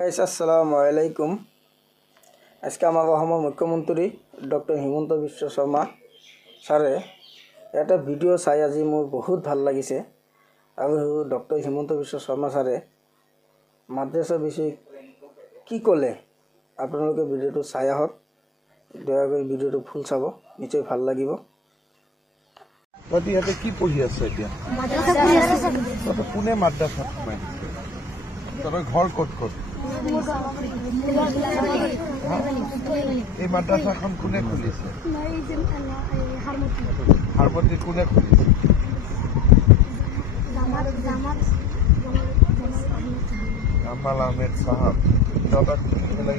আসসালামু আলাইকুম। আজকে আমাৰ মুখ্যমন্ত্ৰী ডক্টৰ হিমন্ত বিশ্ব শৰ্মা সাৰে এটা ভিডিও চাই আজি মোৰ বহুত ভাল লাগিছে আৰু ডক্টৰ হিমন্ত বিশ্ব শৰ্মা সাৰে মাদ্ৰাসা বিষয়ে কি কলে আপোনালোকে ভিডিওটো চাই আহক। দয়া কৰি ভিডিওটো ফুল চাব, নিশ্চয় ভাল লাগিব। ইয়াতে কি পঢ়ি আছে এতিয়া? কোনে মাদ্ৰাসাত সোমাইছে? তহঁতৰ ঘৰ ক'ত ক'ত? এই মাদ্ৰাসাখন কোনে খুলিছে? হাৰমতি কোনে খুলিছে? জামাল আহমেদ চাহাব। তহঁতক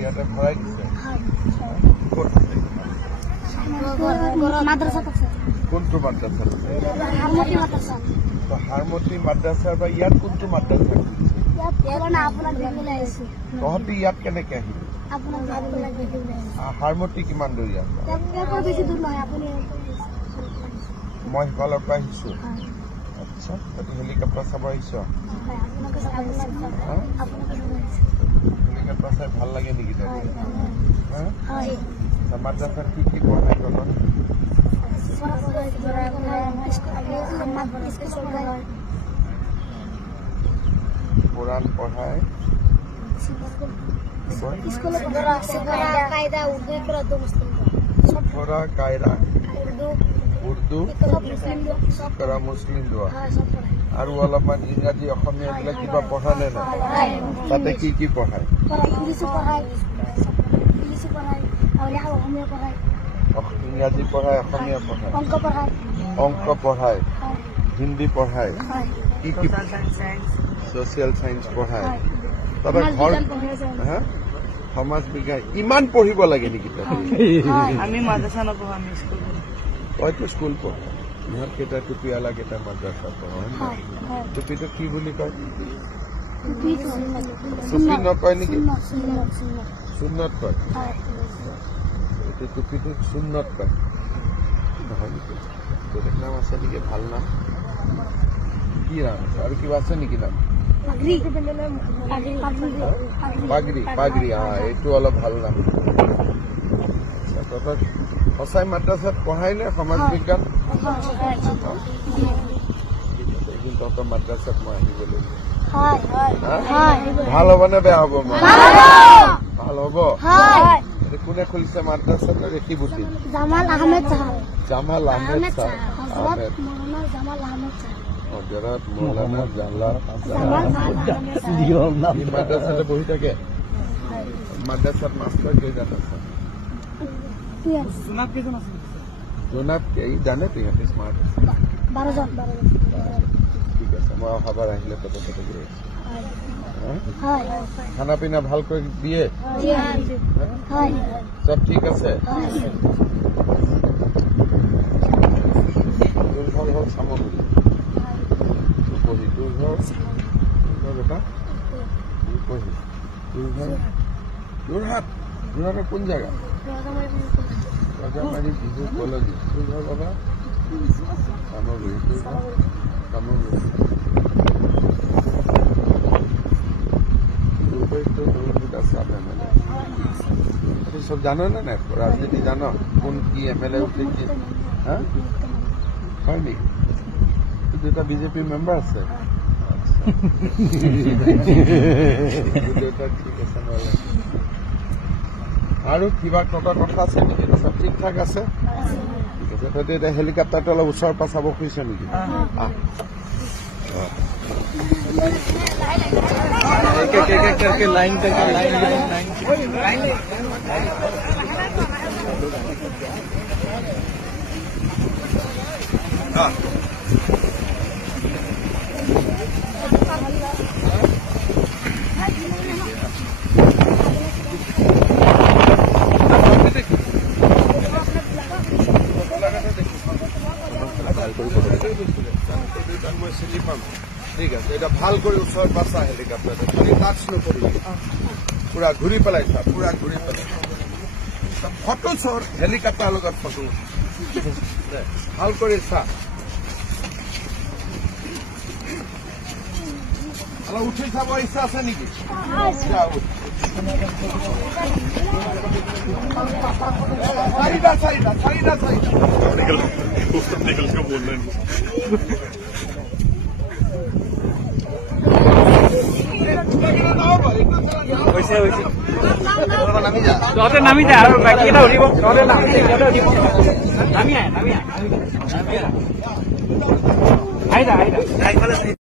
ইয়াতে ভৰাই দিছে? ক'ত কোনটো মাদ্ৰাসা? হাৰমতি মাদ্ৰাসা বা ইয়াত কোনটো মাদ্ৰাসা? তহঁতি ইয়াত কেনেকে আহিবি? হাৰমতি কিমান দূৰ ইয়াত? মই সিফালৰ পৰা আহিছো। আচ্ছা, তহঁতি হেলিকপ্টাৰ চাব আহিছ? হেলিকপ্টাৰ চাই ভাল লাগে নেকি? মাদ্ৰাসাত কি কি পঢ়াই তহঁতক? কোৰআন পড়ায়, কায়দা, উৰ্দু, মুসলিম দোয়া আৰু অলপমান ইংৰাজী অসমীয়া বিলাক কিবা পঢ়া নে নাই? তাতে কি কি পঢ়ায়? ইংৰাজী পঢ়ায়, অসমীয়া পঢ়ায়, অংক পঢ়ায়, হিন্দী পঢ়ায়, কি কি সোশিয়াল সায়েন্স পঢ়ায়, তবে ঘৰ সমাজ বিজ্ঞান ইমান পঢ়িব লাগে নেকি? আমি মাদ্ৰাসা নপঢ়ো, আমি স্কুল পঢ়ো। তইতো স্কুল পঢ়, ইহঁত কেইটা টুপিৱালা কেইটা মাদ্ৰাসা পঢ়। টুপিটো কি বুলি কয়? চুপি নকয় নেকি? সুন্নত কয়। এইটো টুপিটো সুন্নত কয় নহয় নেকি? বেলেগ নাম আছে নেকি? ভাল নাম কি নাম আছে? আৰু কিবা আছে নেকি নাম? পাগৰি। পাগৰি, এইটো অলপ ভাল নাম। তহঁতক সঁচাই মাদ্ৰাসাত পঢ়াই নে সমাজ বিজ্ঞান? এদিন তহঁতৰ মাদ্ৰাসাত মই আহিব লাগিব। ভাল হ'ব নে বেয়া হ'ব? ভাল হ'ব। কোনে খুলিছে মাদ্ৰাসাত? ৰেখি বুটি জামাল আহমেদ চাহাব। হজরত মৌলানা মাদ্রাসাতে বহি থাকে। মাদ্রাসাত মাস্টার কেইজন আছে? জোনাব জানে তো ইহঁতে স্মার্ট। 12 ঠিক আছে, মই অহাবাৰ আহিলে ততে গৈ আছো। খানা পিনা ভালকৈ দিয়ে? সব ঠিক আছে? তোৰ ঘৰ হ'ল চামগুৰি। তোৰ ঘৰ বেটা যোৰহাট। যোৰহাটৰ কোন জেগা? ৰজামাৰী বিহু কলনী। তোৰ ঘৰ বাবা? চামগুৰি। তোৰ ঘৰ চামগুৰি। সব জানো না নাই? রাজনীতি জানো? কোন কি এমএলএ উঠে কি? হয় নেকি? দুটা বিজেপি মেম্বার আছে। আৰু কিবা কথা আছে নেকি? সব ঠিক ঠাক আছে? ঠিক আছে। তহঁতি এতিয়া হেলিকপ্টাৰটো অলপ ওচৰৰ পৰা চাব খুজিছ নেকি? লাইন মই চিনি পাম। ঠিক আছে, এটা ভাল কৰি ওচৰত বাছা হেলিকপ্টাৰটো। তুমি টাচ নকৰিবি, পুৰা ঘূৰি পেলাই থা, পুৰা ঘূৰি পেলাই ফটো চৰ। হেলিকপ্টাৰ লগত ফটো ভাল কৰি চা। অলপ উঠি চাব ইচ্ছা আছে নেকি যাওক। চাৰিটা চাৰিটা চাৰিটা চাৰিটা তহঁতে নামি যা আৰু বাকীকেইটা উঠিব তহঁতে নামি যা সিহঁতে উঠিব নামি আহ আহি যা